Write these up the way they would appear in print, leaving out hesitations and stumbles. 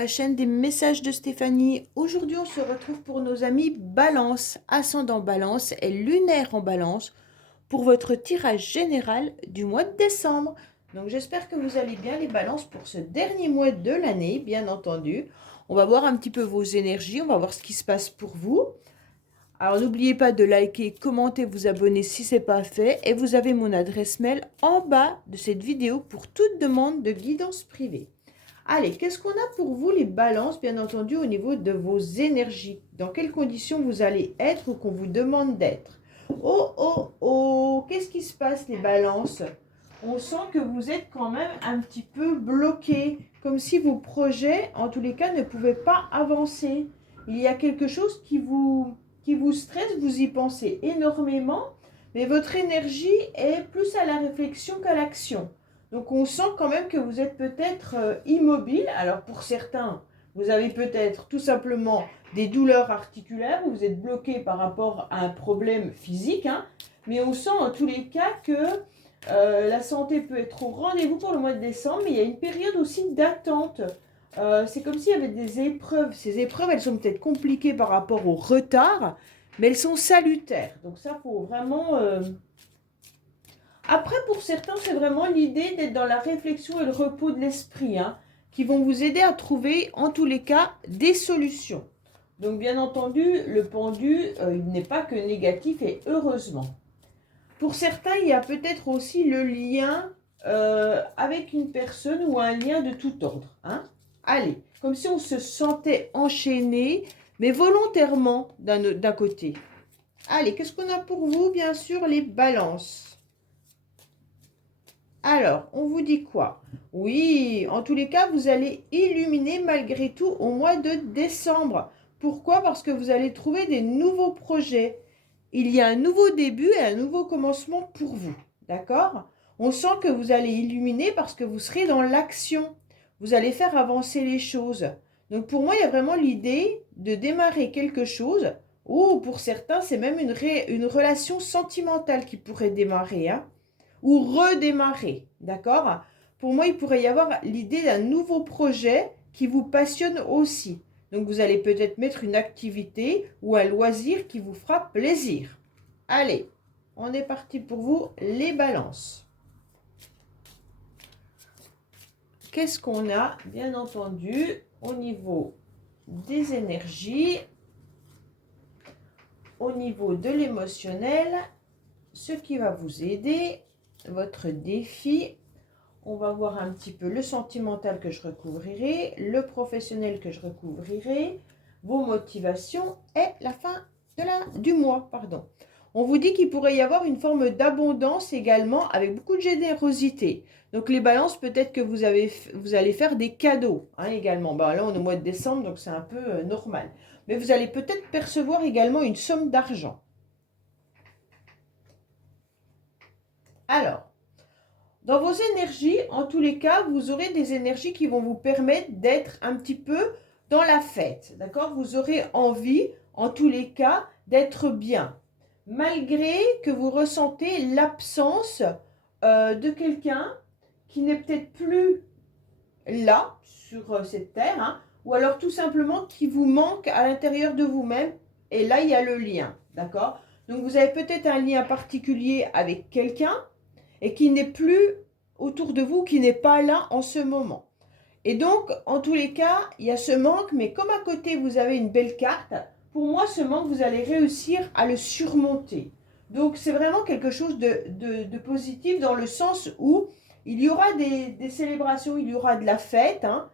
la chaîne des messages de Stéphanie. Aujourd'hui, on se retrouve pour nos amis Balance, ascendant Balance et lunaire en Balance pour votre tirage général du mois de décembre. Donc j'espère que vous allez bien les balances pour ce dernier mois de l'année, bien entendu. On va voir un petit peu vos énergies, on va voir ce qui se passe pour vous. Alors n'oubliez pas de liker, commenter, vous abonner si ce n'est pas fait. Et vous avez mon adresse mail en bas de cette vidéo pour toute demande de guidance privée. Allez, qu'est-ce qu'on a pour vous les balances, bien entendu, au niveau de vos énergies? Dans quelles conditions vous allez être ou qu'on vous demande d'être? Oh, oh, oh, qu'est-ce qui se passe les balances? On sent que vous êtes quand même un petit peu bloqué, comme si vos projets, en tous les cas, ne pouvaient pas avancer. Il y a quelque chose qui vous stresse, vous y pensez énormément, mais votre énergie est plus à la réflexion qu'à l'action. Donc on sent quand même que vous êtes peut-être immobile. Alors pour certains, vous avez peut-être tout simplement des douleurs articulaires, vous êtes bloqué par rapport à un problème physique, hein, mais on sent en tous les cas que la santé peut être au rendez-vous pour le mois de décembre, mais il y a une période aussi d'attente. C'est comme s'il y avait des épreuves. Ces épreuves, elles sont peut-être compliquées par rapport au retard, mais elles sont salutaires. Donc ça, il faut vraiment... Après, pour certains, c'est vraiment l'idée d'être dans la réflexion et le repos de l'esprit, hein, qui vont vous aider à trouver, en tous les cas, des solutions. Donc, bien entendu, le pendu, il n'est pas que négatif et heureusement. Pour certains, il y a peut-être aussi le lien avec une personne ou un lien de tout ordre. Hein. Allez, comme si on se sentait enchaîné, mais volontairement d'un côté. Allez, qu'est-ce qu'on a pour vous? Bien sûr, les balances. Alors, on vous dit quoi? Oui, en tous les cas, vous allez illuminer malgré tout au mois de décembre. Pourquoi? Parce que vous allez trouver des nouveaux projets. Il y a un nouveau début et un nouveau commencement pour vous. D'accord? On sent que vous allez illuminer parce que vous serez dans l'action. Vous allez faire avancer les choses. Donc pour moi, il y a vraiment l'idée de démarrer quelque chose. Ou pour certains, c'est même une relation sentimentale qui pourrait démarrer, hein, ou redémarrer, d'accord? Pour moi, il pourrait y avoir l'idée d'un nouveau projet qui vous passionne aussi. Donc, vous allez peut-être mettre une activité ou un loisir qui vous fera plaisir. Allez, on est parti pour vous, les balances. Qu'est-ce qu'on a, bien entendu, au niveau des énergies, au niveau de l'émotionnel, ce qui va vous aider, votre défi. On va voir un petit peu le sentimental que je recouvrirai, le professionnel que je recouvrirai, vos motivations et la fin du mois. Pardon. On vous dit qu'il pourrait y avoir une forme d'abondance également avec beaucoup de générosité. Donc les balances, peut-être que vous allez faire des cadeaux, hein, également. Là, on est au mois de décembre, donc c'est un peu normal. Mais vous allez peut-être percevoir également une somme d'argent. Alors, dans vos énergies, en tous les cas, vous aurez des énergies qui vont vous permettre d'être un petit peu dans la fête. D'accord? Vous aurez envie, en tous les cas, d'être bien. Malgré que vous ressentez l'absence de quelqu'un qui n'est peut-être plus là, sur cette terre, hein, ou alors tout simplement qui vous manque à l'intérieur de vous-même. Et là, il y a le lien. D'accord? Donc, vous avez peut-être un lien particulier avec quelqu'un et qui n'est plus autour de vous, qui n'est pas là en ce moment. Et donc, en tous les cas, il y a ce manque, mais comme à côté, vous avez une belle carte, pour moi, ce manque, vous allez réussir à le surmonter. Donc, c'est vraiment quelque chose de positif dans le sens où il y aura des célébrations, il y aura de la fête, hein,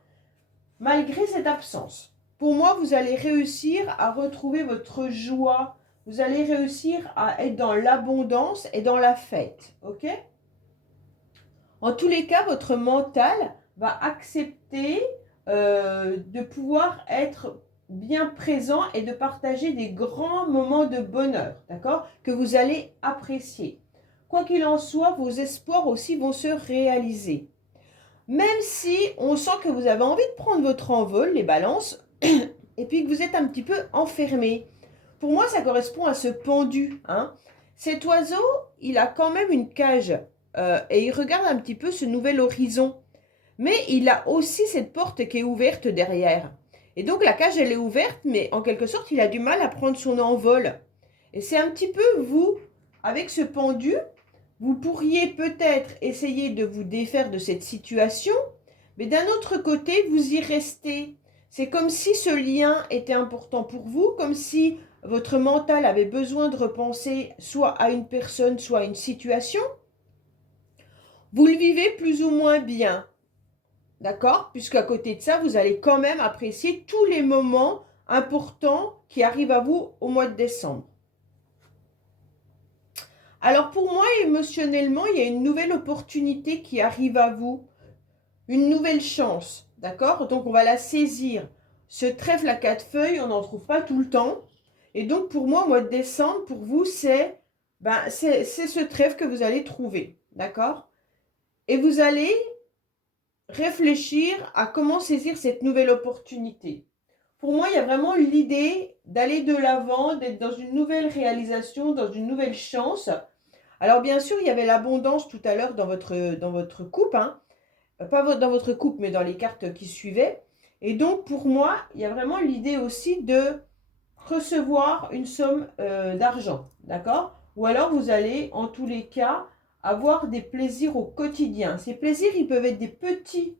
malgré cette absence. Pour moi, vous allez réussir à retrouver votre joie, vous allez réussir à être dans l'abondance et dans la fête, ok? En tous les cas, votre mental va accepter de pouvoir être bien présent et de partager des grands moments de bonheur, d'accord? Que vous allez apprécier. Quoi qu'il en soit, vos espoirs aussi vont se réaliser. Même si on sent que vous avez envie de prendre votre envol, les balances, et puis que vous êtes un petit peu enfermé. Pour moi, ça correspond à ce pendu, hein. Cet oiseau, il a quand même une cage et il regarde un petit peu ce nouvel horizon. mais il a aussi cette porte qui est ouverte derrière. Et donc la cage, elle est ouverte, mais en quelque sorte, il a du mal à prendre son envol. Et c'est un petit peu vous, avec ce pendu, vous pourriez peut-être essayer de vous défaire de cette situation, mais d'un autre côté, vous y restez. C'est comme si ce lien était important pour vous, comme si votre mental avait besoin de repenser soit à une personne, soit à une situation. Vous le vivez plus ou moins bien, d'accord? Puisqu'à côté de ça, vous allez quand même apprécier tous les moments importants qui arrivent à vous au mois de décembre. Alors pour moi, émotionnellement, il y a une nouvelle opportunité qui arrive à vous, une nouvelle chance, d'accord? Donc on va la saisir. Ce trèfle à 4 feuilles, on n'en trouve pas tout le temps. Et donc pour moi, au mois de décembre, pour vous, c'est ce trèfle que vous allez trouver, d'accord? Et vous allez réfléchir à comment saisir cette nouvelle opportunité. Pour moi, il y a vraiment l'idée d'aller de l'avant, d'être dans une nouvelle réalisation, dans une nouvelle chance. Alors bien sûr, il y avait l'abondance tout à l'heure dans votre coupe, hein. Pas dans votre coupe, mais dans les cartes qui suivaient. Et donc pour moi, il y a vraiment l'idée aussi de recevoir une somme d'argent, d'accord? Ou alors vous allez, en tous les cas, avoir des plaisirs au quotidien. Ces plaisirs, ils peuvent être des petits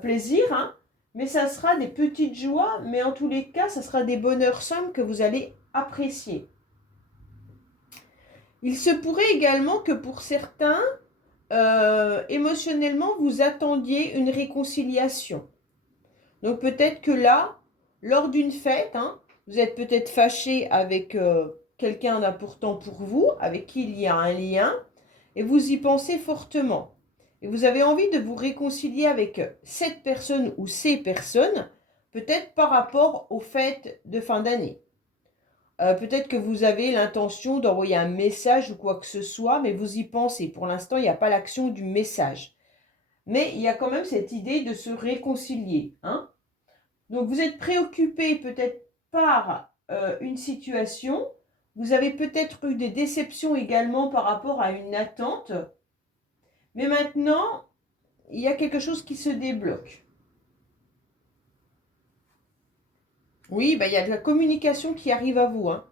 plaisirs, hein, mais ça sera des petites joies, mais en tous les cas, ça sera des bonheurs simples que vous allez apprécier. Il se pourrait également que pour certains, émotionnellement, vous attendiez une réconciliation. Donc peut-être que là, lors d'une fête, hein, vous êtes peut-être fâché avec quelqu'un d'important pour vous, avec qui il y a un lien, et vous y pensez fortement. Et vous avez envie de vous réconcilier avec cette personne ou ces personnes, peut-être par rapport aux fêtes de fin d'année. Peut-être que vous avez l'intention d'envoyer un message ou quoi que ce soit, mais vous y pensez. Pour l'instant, il n'y a pas l'action du message. Mais il y a quand même cette idée de se réconcilier, hein. Donc vous êtes préoccupé peut-être par une situation, vous avez peut-être eu des déceptions également par rapport à une attente, mais maintenant, il y a quelque chose qui se débloque. Oui, il y a de la communication qui arrive à vous, hein.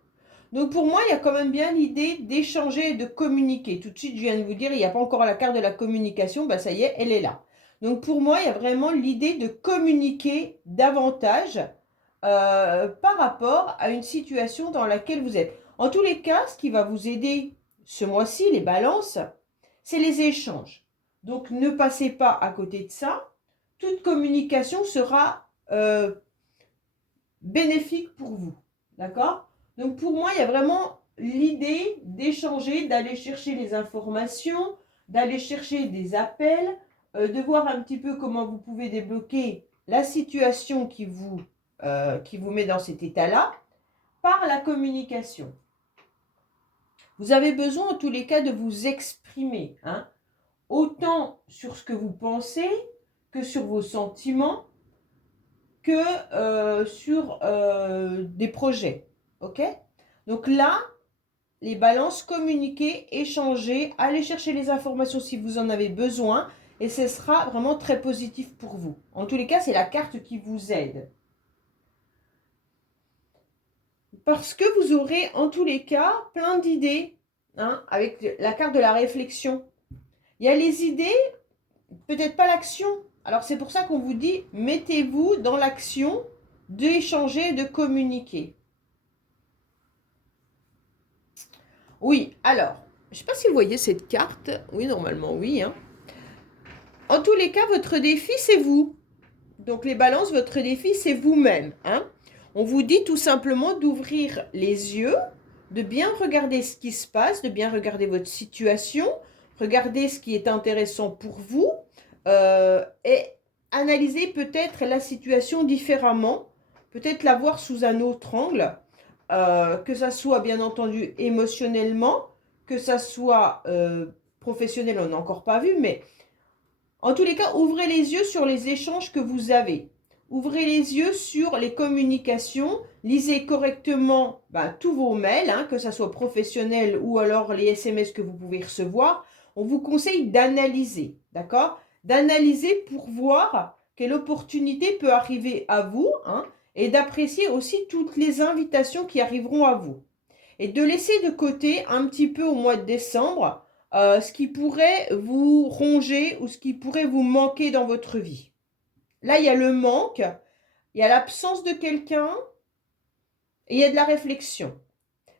Donc pour moi, il y a quand même bien l'idée d'échanger et de communiquer. Tout de suite, je viens de vous dire, il n'y a pas encore la carte de la communication, ça y est, elle est là. Donc pour moi, il y a vraiment l'idée de communiquer davantage par rapport à une situation dans laquelle vous êtes. En tous les cas, ce qui va vous aider ce mois-ci, les balances, c'est les échanges. Donc ne passez pas à côté de ça. Toute communication sera bénéfique pour vous. D'accord? Donc pour moi, il y a vraiment l'idée d'échanger, d'aller chercher les informations, d'aller chercher des appels, de voir un petit peu comment vous pouvez débloquer la situation qui vous met dans cet état-là par la communication. Vous avez besoin en tous les cas de vous exprimer, hein, autant sur ce que vous pensez que sur vos sentiments, que sur des projets. Ok? Donc là, les balances, communiquer, échanger, aller chercher les informations si vous en avez besoin, et ce sera vraiment très positif pour vous. En tous les cas, c'est la carte qui vous aide. Parce que vous aurez en tous les cas plein d'idées, hein, avec la carte de la réflexion. Il y a les idées, peut-être pas l'action. Alors c'est pour ça qu'on vous dit, mettez-vous dans l'action d'échanger et de communiquer. Oui, alors, je ne sais pas si vous voyez cette carte. Oui, normalement, oui, hein. En tous les cas, votre défi, c'est vous. Donc les balances, votre défi, c'est vous-même, hein. On vous dit tout simplement d'ouvrir les yeux, de bien regarder ce qui se passe, de bien regarder votre situation, regarder ce qui est intéressant pour vous et analyser peut-être la situation différemment, peut-être la voir sous un autre angle, que ça soit bien entendu émotionnellement, que ça soit professionnel, on n'a encore pas vu, mais en tous les cas, ouvrez les yeux sur les échanges que vous avez. Ouvrez les yeux sur les communications. Lisez correctement tous vos mails, hein, que ce soit professionnel ou alors les SMS que vous pouvez recevoir. On vous conseille d'analyser, d'accord? d'analyser pour voir quelle opportunité peut arriver à vous, hein, et d'apprécier aussi toutes les invitations qui arriveront à vous. Et de laisser de côté un petit peu au mois de décembre ce qui pourrait vous ronger ou ce qui pourrait vous manquer dans votre vie. Là, il y a le manque, il y a l'absence de quelqu'un et il y a de la réflexion.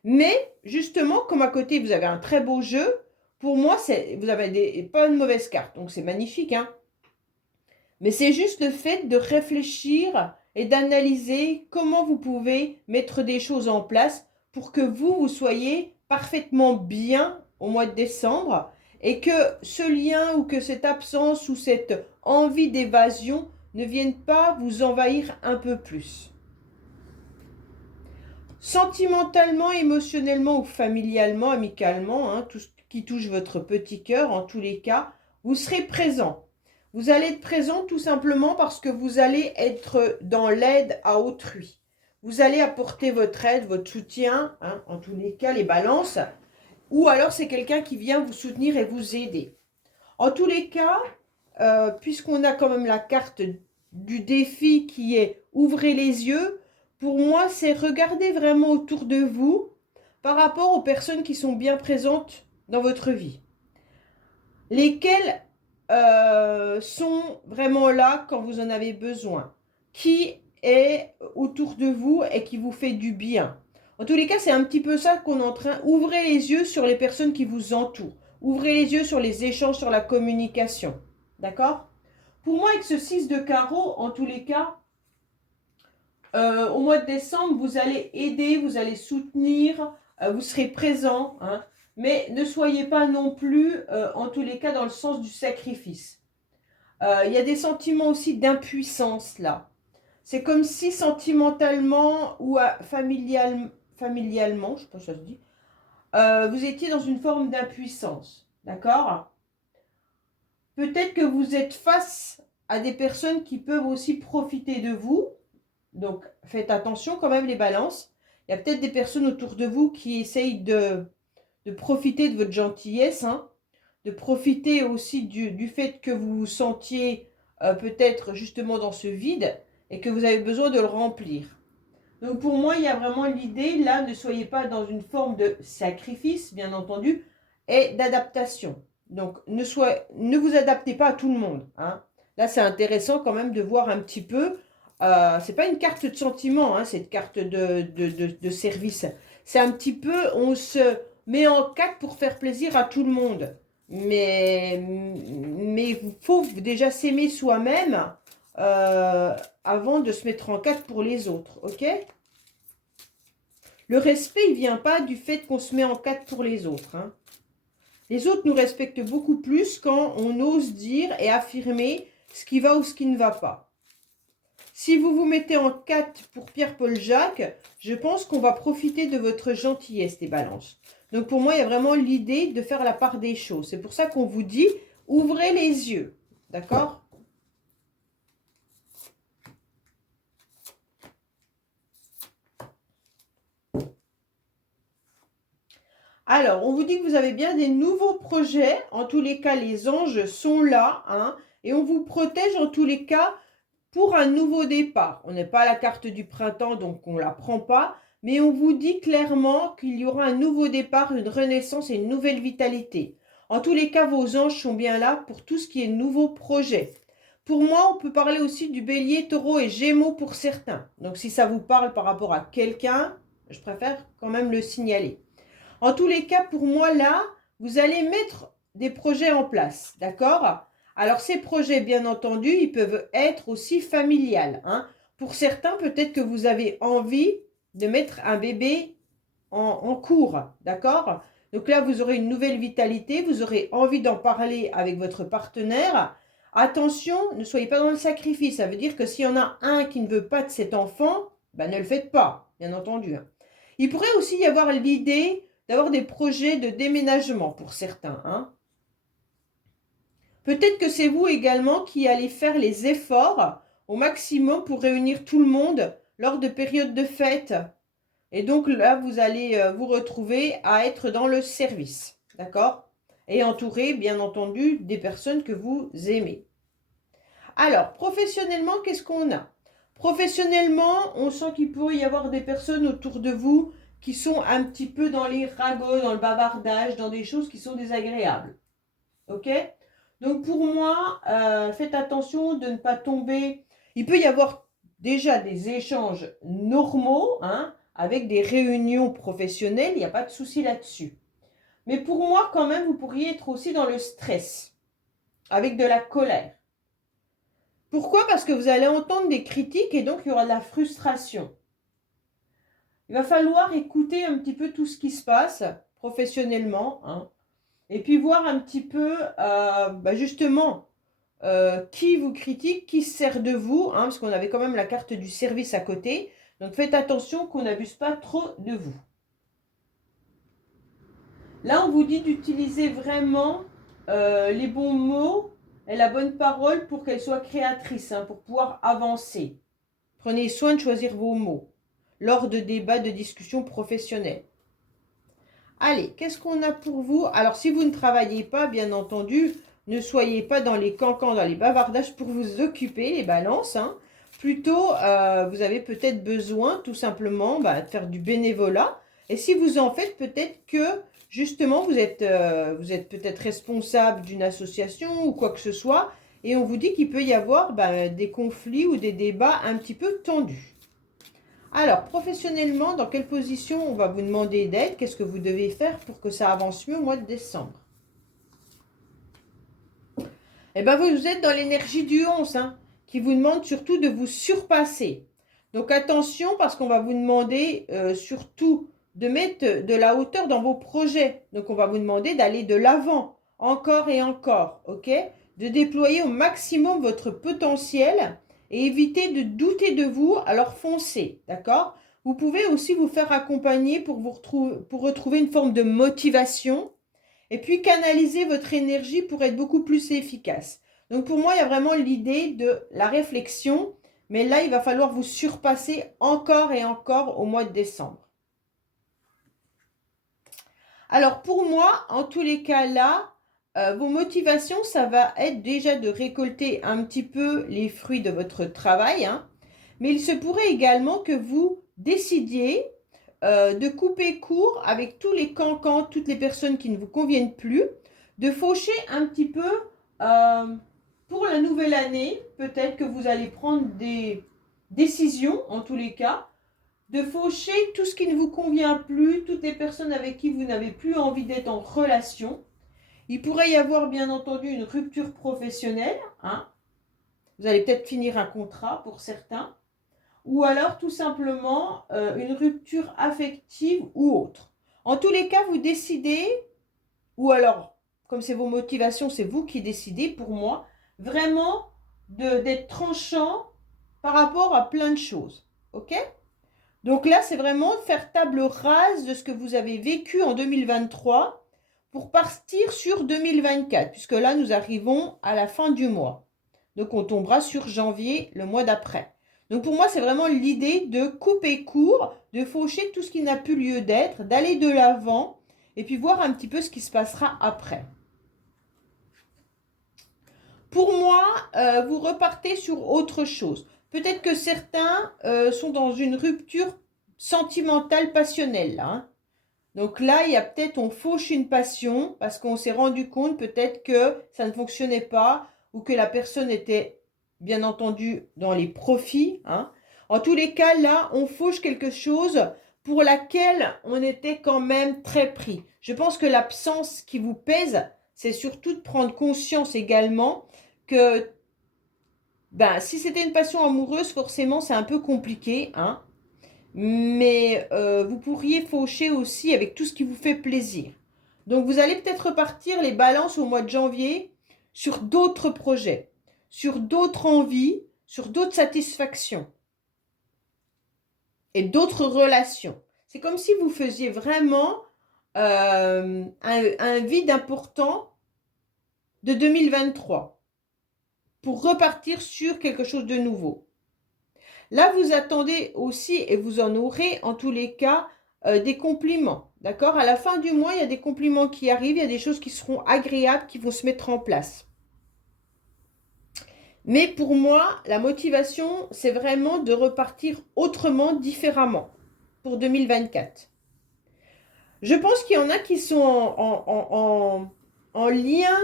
Mais justement, comme à côté, vous avez un très beau jeu, pour moi, vous avez pas une mauvaise carte, donc c'est magnifique, hein. Mais c'est juste le fait de réfléchir et d'analyser comment vous pouvez mettre des choses en place pour que vous soyez parfaitement bien au mois de décembre et que ce lien ou que cette absence ou cette envie d'évasion ne vienne pas vous envahir un peu plus. Sentimentalement, émotionnellement ou familialement, amicalement, hein, tout ce qui touche votre petit cœur, en tous les cas, vous serez présent. Vous allez être présent tout simplement parce que vous allez être dans l'aide à autrui. Vous allez apporter votre aide, votre soutien, hein, en tous les cas, les balances, ou alors c'est quelqu'un qui vient vous soutenir et vous aider. En tous les cas, puisqu'on a quand même la carte du défi qui est « Ouvrez les yeux », pour moi, c'est regarder vraiment autour de vous par rapport aux personnes qui sont bien présentes dans votre vie. Lesquelles sont vraiment là quand vous en avez besoin. Qui est autour de vous et qui vous fait du bien. En tous les cas, c'est un petit peu ça qu'on est en train. Ouvrez les yeux sur les personnes qui vous entourent. Ouvrez les yeux sur les échanges, sur la communication. D'accord? Pour moi, avec ce 6 de carreau, en tous les cas, au mois de décembre, vous allez aider, vous allez soutenir, vous serez présent, hein, mais ne soyez pas non plus, en tous les cas, dans le sens du sacrifice. Il y a des sentiments aussi d'impuissance là. C'est comme si sentimentalement ou familialement, je ne sais pas si ça se dit, vous étiez dans une forme d'impuissance, d'accord? Peut-être que vous êtes face à des personnes qui peuvent aussi profiter de vous. Donc, faites attention quand même les balances. Il y a peut-être des personnes autour de vous qui essayent de profiter de votre gentillesse, hein, de profiter aussi du fait que vous vous sentiez peut-être justement dans ce vide et que vous avez besoin de le remplir. Donc pour moi, il y a vraiment l'idée, là, ne soyez pas dans une forme de sacrifice, bien entendu, et d'adaptation. Donc ne vous adaptez pas à tout le monde, hein. Là, c'est intéressant quand même de voir un petit peu. C'est pas une carte de sentiment, hein, cette carte de service. C'est un petit peu, on se met en quatre pour faire plaisir à tout le monde. Mais il faut déjà s'aimer soi-même avant de se mettre en quatre pour les autres, ok? Le respect, il ne vient pas du fait qu'on se met en quatre pour les autres, hein. Les autres nous respectent beaucoup plus quand on ose dire et affirmer ce qui va ou ce qui ne va pas. Si vous vous mettez en 4 pour Pierre-Paul Jacques, je pense qu'on va profiter de votre gentillesse, les balances. Donc pour moi, il y a vraiment l'idée de faire la part des choses. C'est pour ça qu'on vous dit, ouvrez les yeux. D'accord ? Alors, on vous dit que vous avez bien des nouveaux projets. En tous les cas, les anges sont là, hein, et on vous protège en tous les cas pour un nouveau départ. On n'est pas à la carte du printemps, donc on ne la prend pas. Mais on vous dit clairement qu'il y aura un nouveau départ, une renaissance et une nouvelle vitalité. En tous les cas, vos anges sont bien là pour tout ce qui est nouveau projet. Pour moi, on peut parler aussi du bélier, taureau et gémeaux pour certains. Donc si ça vous parle par rapport à quelqu'un, je préfère quand même le signaler. En tous les cas, pour moi, là, vous allez mettre des projets en place, d'accord ? Alors, ces projets, bien entendu, ils peuvent être aussi familiales, hein. Pour certains, peut-être que vous avez envie de mettre un bébé en cours, d'accord ? Donc là, vous aurez une nouvelle vitalité, vous aurez envie d'en parler avec votre partenaire. Attention, ne soyez pas dans le sacrifice. Ça veut dire que s'il y en a un qui ne veut pas de cet enfant, ben ne le faites pas, bien entendu. Il pourrait aussi y avoir l'idée d'avoir des projets de déménagement pour certains, hein. Peut-être que c'est vous également qui allez faire les efforts au maximum pour réunir tout le monde lors de périodes de fête. Et donc là, vous allez vous retrouver à être dans le service, d'accord? Et entouré, bien entendu, des personnes que vous aimez. Alors, professionnellement, qu'est-ce qu'on a? Professionnellement, on sent qu'il pourrait y avoir des personnes autour de vous qui sont un petit peu dans les ragots, dans le bavardage, dans des choses qui sont désagréables. Ok? Donc pour moi, faites attention de ne pas tomber. Il peut y avoir déjà des échanges normaux, hein, avec des réunions professionnelles, il n'y a pas de souci là-dessus. Mais pour moi, quand même, vous pourriez être aussi dans le stress, avec de la colère. Pourquoi? Parce que vous allez entendre des critiques et donc il y aura de la frustration. Il va falloir écouter un petit peu tout ce qui se passe professionnellement, hein, et puis voir un petit peu, justement, qui vous critique, qui se sert de vous, hein, parce qu'on avait quand même la carte du service à côté. Donc faites attention qu'on n'abuse pas trop de vous. Là, on vous dit d'utiliser vraiment les bons mots et la bonne parole pour qu'elle soit créatrice, hein, pour pouvoir avancer. Prenez soin de choisir vos mots lors de débats, de discussions professionnelles. Allez, qu'est-ce qu'on a pour vous? Alors, si vous ne travaillez pas, bien entendu, ne soyez pas dans les cancans, dans les bavardages pour vous occuper, les balances, hein. Plutôt, vous avez peut-être besoin, tout simplement, de faire du bénévolat. Et si vous en faites, peut-être que, justement, vous êtes peut-être responsable d'une association ou quoi que ce soit, et on vous dit qu'il peut y avoir des conflits ou des débats un petit peu tendus. Alors, professionnellement, dans quelle position on va vous demander d'aide? Qu'est-ce que vous devez faire pour que ça avance mieux au mois de décembre? Eh bien, vous êtes dans l'énergie du 11, hein, qui vous demande surtout de vous surpasser. Donc, attention, parce qu'on va vous demander surtout de mettre de la hauteur dans vos projets. Donc, on va vous demander d'aller de l'avant, encore et encore, ok? De déployer au maximum votre potentiel et éviter de douter de vous, alors foncez, d'accord? Vous pouvez aussi vous faire accompagner pour retrouver une forme de motivation et puis canaliser votre énergie pour être beaucoup plus efficace. Donc pour moi, il y a vraiment l'idée de la réflexion, mais là, il va falloir vous surpasser encore et encore au mois de décembre. Alors pour moi, en tous les cas là, vos motivations, ça va être déjà de récolter un petit peu les fruits de votre travail, hein, mais il se pourrait également que vous décidiez de couper court avec tous les cancans, toutes les personnes qui ne vous conviennent plus, de faucher un petit peu pour la nouvelle année. Peut-être que vous allez prendre des décisions, en tous les cas, de faucher tout ce qui ne vous convient plus, toutes les personnes avec qui vous n'avez plus envie d'être en relation. Il pourrait y avoir bien entendu une rupture professionnelle, hein. Vous allez peut-être finir un contrat pour certains, ou alors tout simplement une rupture affective ou autre. En tous les cas, vous décidez, ou alors, comme c'est vos motivations, c'est vous qui décidez pour moi, vraiment d'être tranchant par rapport à plein de choses. Ok? Donc là, c'est vraiment faire table rase de ce que vous avez vécu en 2023 pour partir sur 2024, puisque là, nous arrivons à la fin du mois. Donc, on tombera sur janvier, le mois d'après. Donc, pour moi, c'est vraiment l'idée de couper court, de faucher tout ce qui n'a plus lieu d'être, d'aller de l'avant, et puis voir un petit peu ce qui se passera après. Pour moi, vous repartez sur autre chose. Peut-être que certains sont dans une rupture sentimentale passionnelle, là, hein. Donc là, il y a peut-être, on fauche une passion parce qu'on s'est rendu compte peut-être que ça ne fonctionnait pas ou que la personne était, bien entendu, dans les profits, hein. En tous les cas, là, on fauche quelque chose pour laquelle on était quand même très pris. Je pense que l'absence qui vous pèse, c'est surtout de prendre conscience également que si c'était une passion amoureuse, forcément, c'est un peu compliqué, hein. Mais vous pourriez faucher aussi avec tout ce qui vous fait plaisir. Donc, vous allez peut-être repartir les balances au mois de janvier sur d'autres projets, sur d'autres envies, sur d'autres satisfactions et d'autres relations. C'est comme si vous faisiez vraiment un vide important de 2023 pour repartir sur quelque chose de nouveau. Là, vous attendez aussi, et vous en aurez en tous les cas, des compliments. D'accord? À la fin du mois, il y a des compliments qui arrivent, il y a des choses qui seront agréables, qui vont se mettre en place. Mais pour moi, la motivation, c'est vraiment de repartir autrement, différemment pour 2024. Je pense qu'il y en a qui sont en lien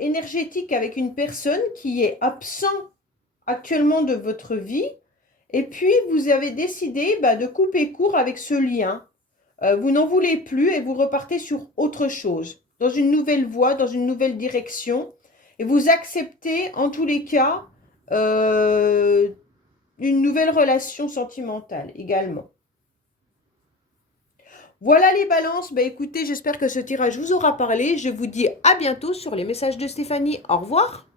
énergétique avec une personne qui est absent actuellement de votre vie. Et puis, vous avez décidé de couper court avec ce lien. Vous n'en voulez plus et vous repartez sur autre chose, dans une nouvelle voie, dans une nouvelle direction. Et vous acceptez, en tous les cas, une nouvelle relation sentimentale également. Voilà les balances. Écoutez, j'espère que ce tirage vous aura parlé. Je vous dis à bientôt sur les messages de Stéphanie. Au revoir.